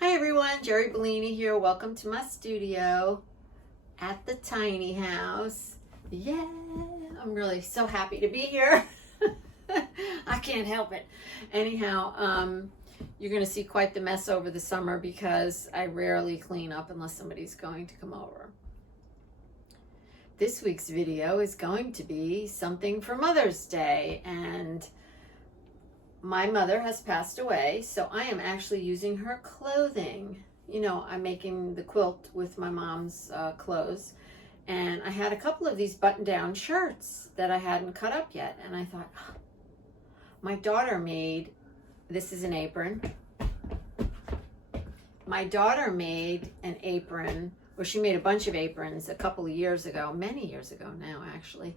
Hi everyone, Jeri Bellini here. Welcome to my studio at the tiny house. Yeah, I'm really so happy to be here. I can't help it. Anyhow, you're going to see quite the mess over the summer because I rarely clean up unless somebody's going to come over. This week's video is going to be something for Mother's Day, and my mother has passed away, so I am actually using her clothing. You know, I'm making the quilt with my mom's clothes, and I had a couple of these button-down shirts that I hadn't cut up yet, and I thought, oh, my daughter made, this is an apron. My daughter made an apron, or she made a bunch of aprons a couple of years ago, many years ago now actually.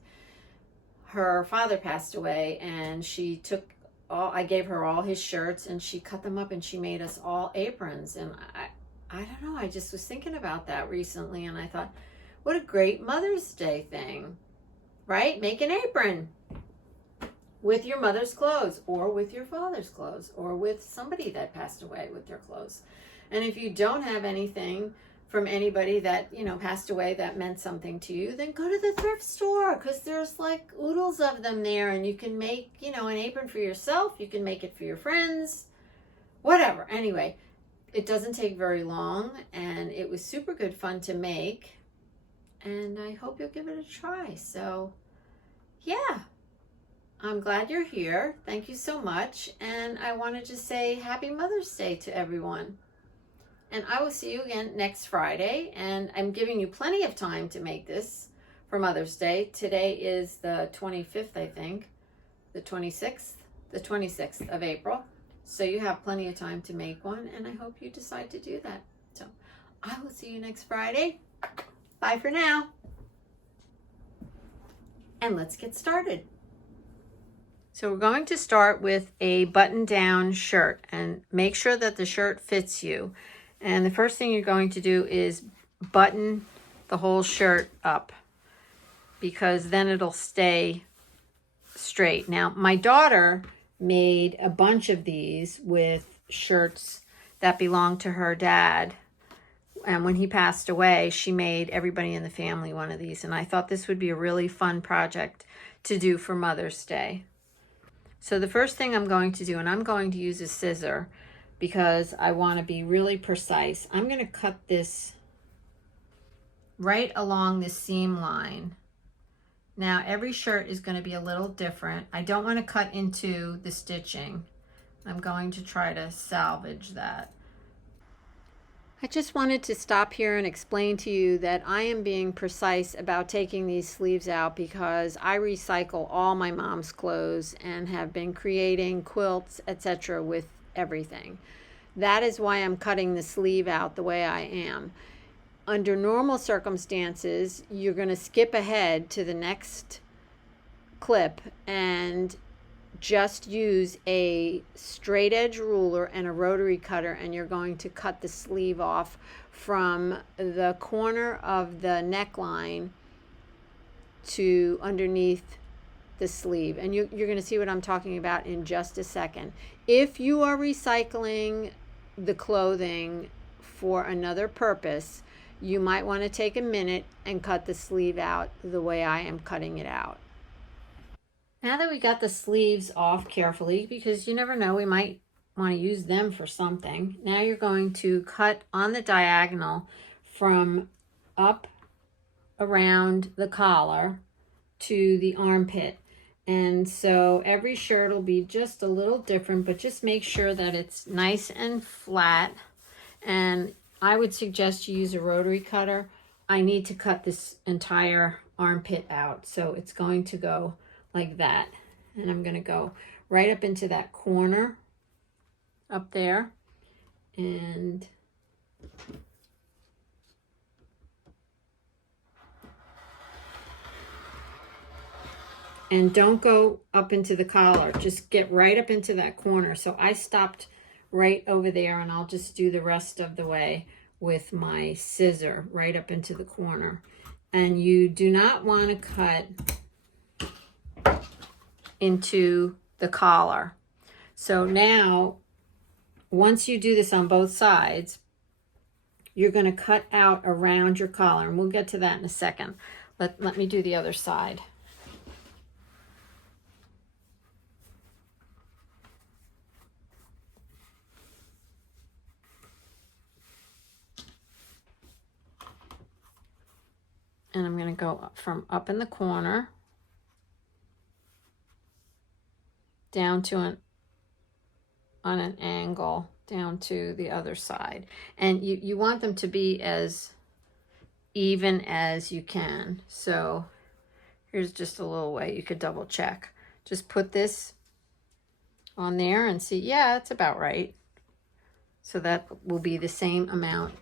Her father passed away, and she took I gave her all his shirts, and she cut them up and she made us all aprons. And I don't know, I just was thinking about that recently, and I thought, what a great Mother's Day thing, right? Make an apron with your mother's clothes, or with your father's clothes, or with somebody that passed away with their clothes. And if you don't have anything from anybody that, you know, passed away that meant something to you, then go to the thrift store, because there's like oodles of them there, and you can make, you know, an apron for yourself. You can make it for your friends, whatever. Anyway, it doesn't take very long, and it was super good fun to make, and I hope you'll give it a try. So yeah, I'm glad you're here. Thank you so much. And I wanted to say happy Mother's Day to everyone. And I will see you again next Friday. And I'm giving you plenty of time to make this for Mother's Day. Today is the 25th, I think. The 26th? The 26th of April. So you have plenty of time to make one. And I hope you decide to do that. So I will see you next Friday. Bye for now. And let's get started. So we're going to start with a button-down shirt. And make sure that the shirt fits you. And the first thing you're going to do is button the whole shirt up, because then it'll stay straight. Now, my daughter made a bunch of these with shirts that belonged to her dad. And when he passed away, she made everybody in the family one of these. And I thought this would be a really fun project to do for Mother's Day. So the first thing I'm going to do, and I'm going to use a scissor, because I want to be really precise. I'm going to cut this right along the seam line. Now, every shirt is going to be a little different. I don't want to cut into the stitching. I'm going to try to salvage that. I just wanted to stop here and explain to you that I am being precise about taking these sleeves out, because I recycle all my mom's clothes and have been creating quilts, etc. with everything. That is why I'm cutting the sleeve out the way I am. Under normal circumstances, you're going to skip ahead to the next clip and just use a straight edge ruler and a rotary cutter, and you're going to cut the sleeve off from the corner of the neckline to underneath the sleeve. And you're going to see what I'm talking about in just a second. If you are recycling the clothing for another purpose, you might want to take a minute and cut the sleeve out the way I am cutting it out. Now that we got the sleeves off carefully, because you never know, we might want to use them for something. Now you're going to cut on the diagonal from up around the collar to the armpit. And so every shirt will be just a little different, but just make sure that it's nice and flat. And I would suggest you use a rotary cutter. I need to cut this entire armpit out, so it's going to go like that. And I'm going to go right up into that corner up there. And don't go up into the collar. Just get right up into that corner. So I stopped right over there, and I'll just do the rest of the way with my scissor right up into the corner. And you do not want to cut into the collar. So now once you do this on both sides, you're going to cut out around your collar, and we'll get to that in a second. Let me do the other side. And I'm going to go from up in the corner down to on an angle down to the other side. And you want them to be as even as you can. So here's just a little way you could double check. Just put this on there and see, yeah, it's about right. So that will be the same amount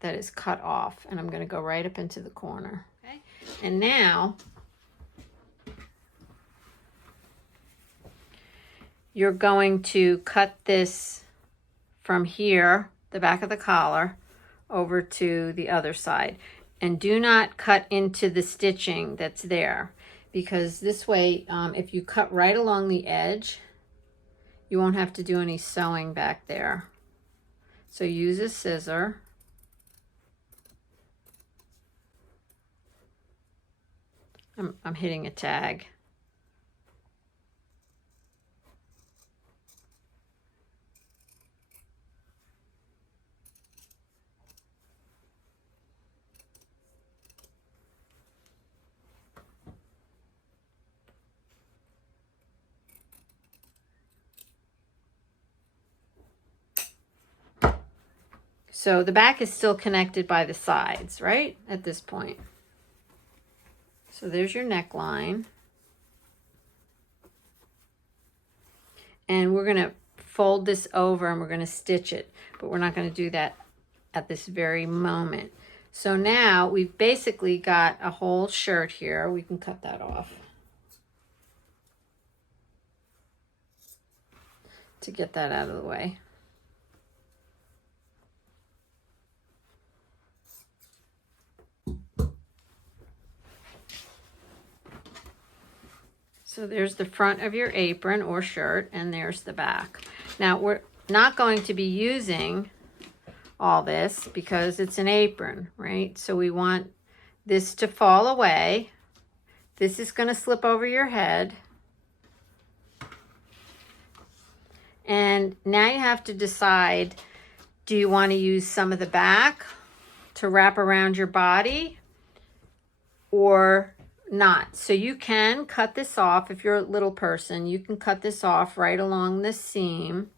that is cut off. And I'm going to go right up into the corner. Okay. And now you're going to cut this from here, the back of the collar, over to the other side. And do not cut into the stitching that's there, because this way, if you cut right along the edge, you won't have to do any sewing back there. So use a scissor. I'm hitting a tag. So the back is still connected by the sides, right? At this point. So there's your neckline. And we're going to fold this over and we're going to stitch it, but we're not going to do that at this very moment. So now we've basically got a whole shirt here. We can cut that off to get that out of the way. So there's the front of your apron or shirt, and there's the back. Now we're not going to be using all this because it's an apron, right? So we want this to fall away. This is going to slip over your head. And now you have to decide, do you want to use some of the back to wrap around your body or not? So you can cut this off. If you're a little person, you can cut this off right along the seam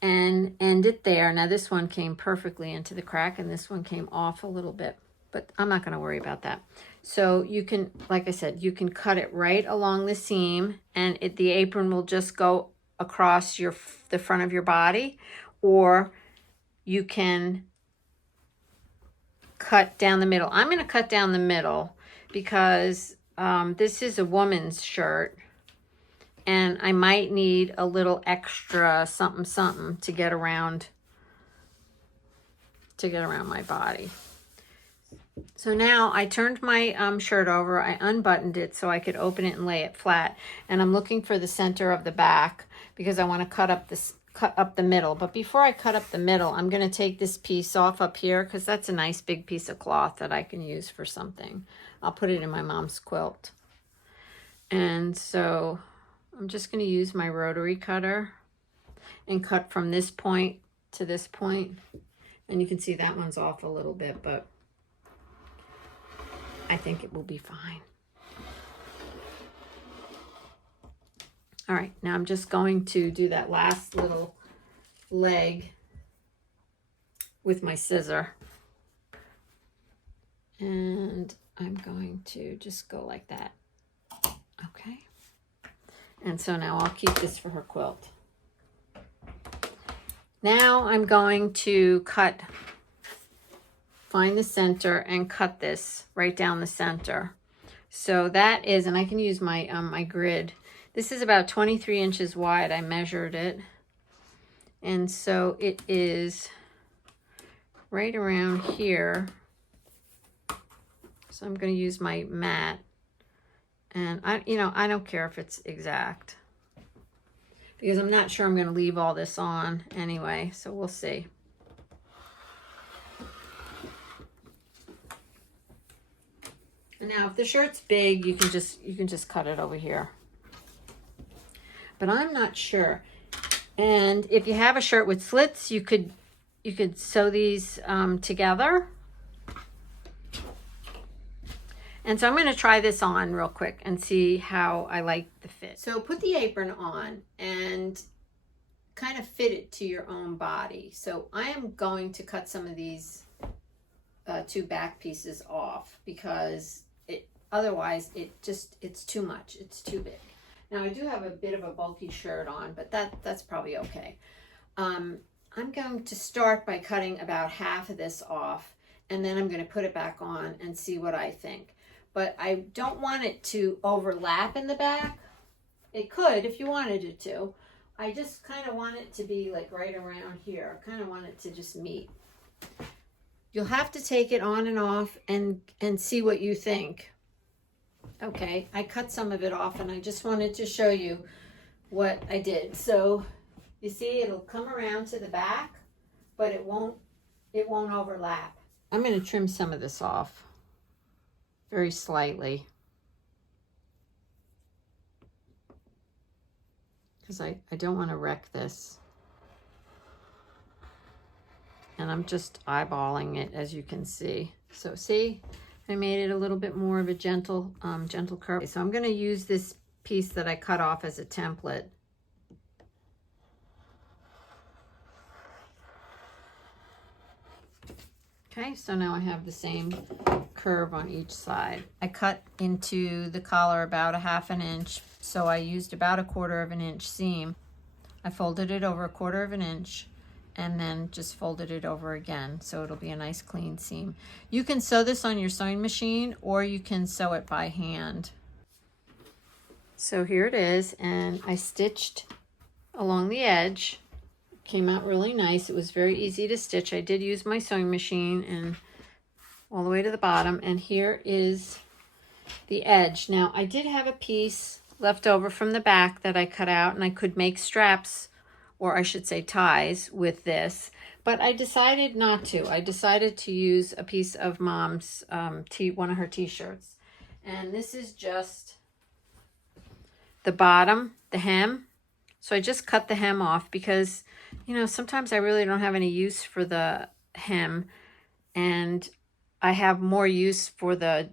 and end it there. Now this one came perfectly into the crack and this one came off a little bit, but I'm not going to worry about that. So you can, like I said, you can cut it right along the seam, and the apron will just go across the front of your body, or you can cut down the middle. I'm going to cut down the middle because this is a woman's shirt and I might need a little extra something something to get around my body. So now I turned my shirt over, I unbuttoned it so I could open it and lay it flat, and I'm looking for the center of the back because I want to cut up the middle. But before I cut up the middle, I'm going to take this piece off up here because that's a nice big piece of cloth that I can use for something. I'll put it in my mom's quilt. And so I'm just going to use my rotary cutter and cut from this point to this point. And you can see that one's off a little bit, but I think it will be fine. All right, now I'm just going to do that last little leg with my scissor. And I'm going to just go like that. Okay. And so now I'll keep this for her quilt. Now I'm going to find the center and cut this right down the center. So that is, and I can use my my grid. This is about 23 inches wide. I measured it. And so it is right around here. So I'm going to use my mat. And I don't care if it's exact. because I'm not sure I'm going to leave all this on anyway, so we'll see. And now if the shirt's big, you can just cut it over here. But I'm not sure. And if you have a shirt with slits, you could sew these together. And so I'm going to try this on real quick and see how I like the fit. So put the apron on and kind of fit it to your own body. So I am going to cut some of these two back pieces off because otherwise it's too much. It's too big. Now I do have a bit of a bulky shirt on, but that's probably okay. I'm going to start by cutting about half of this off, and then I'm going to put it back on and see what I think. But I don't want it to overlap in the back. It could if you wanted it to. I just kind of want it to be like right around here. I kind of want it to just meet. You'll have to take it on and off and see what you think. Okay, I cut some of it off and I just wanted to show you what I did. So you see it'll come around to the back, but it won't overlap. I'm going to trim some of this off very slightly because I don't want to wreck this. And I'm just eyeballing it, as you can see. So see, I made it a little bit more of a gentle curve. So I'm going to use this piece that I cut off as a template. Okay, so now I have the same curve on each side. I cut into the collar about 1/2 inch, so I used about 1/4 inch seam. I folded it over 1/4 inch and then just folded it over again, so it'll be a nice clean seam. You can sew this on your sewing machine or you can sew it by hand. So here it is, and I stitched along the edge. Came out really nice. It was very easy to stitch. I did use my sewing machine and all the way to the bottom, and here is the edge. Now I did have a piece left over from the back that I cut out, and I could make straps, or I should say ties, with this, but I decided not to. I decided to use a piece of Mom's one of her t-shirts, and this is just the bottom, the hem. So I just cut the hem off because, you know, sometimes I really don't have any use for the hem, and I have more use for the,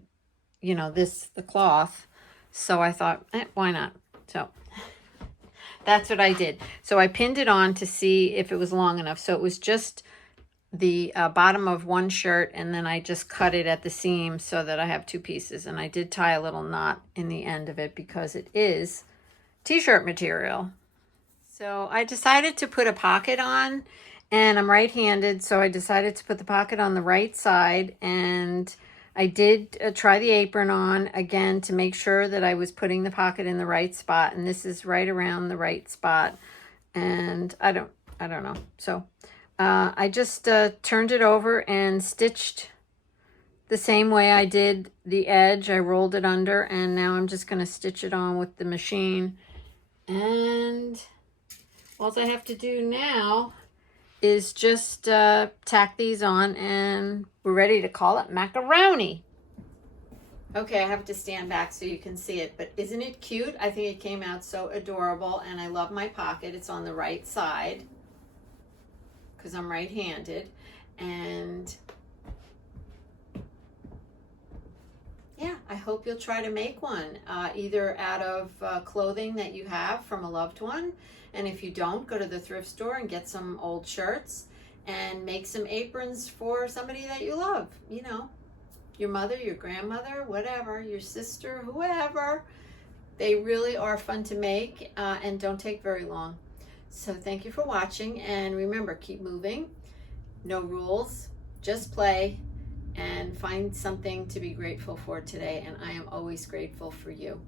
you know, the cloth. So I thought, why not? So that's what I did. So I pinned it on to see if it was long enough. So it was just the bottom of one shirt, and then I just cut it at the seam so that I have two pieces. And I did tie a little knot in the end of it because it is t-shirt material. So I decided to put a pocket on, and I'm right-handed, so I decided to put the pocket on the right side, and I did try the apron on again to make sure that I was putting the pocket in the right spot, and this is right around the right spot, and I don't know. So I just turned it over and stitched the same way I did the edge. I rolled it under, and now I'm just going to stitch it on with the machine. And all I have to do now is just tack these on, and we're ready to call it macaroni. Okay, I have to stand back so you can see it, but isn't it cute? I think it came out so adorable, and I love my pocket. It's on the right side because I'm right-handed, and yeah, I hope you'll try to make one, either out of clothing that you have from a loved one. And if you don't, go to the thrift store and get some old shirts and make some aprons for somebody that you love. You know, your mother, your grandmother, whatever, your sister, whoever. They really are fun to make and don't take very long. So thank you for watching. And remember, keep moving. No rules, just play. And find something to be grateful for today, and I am always grateful for you.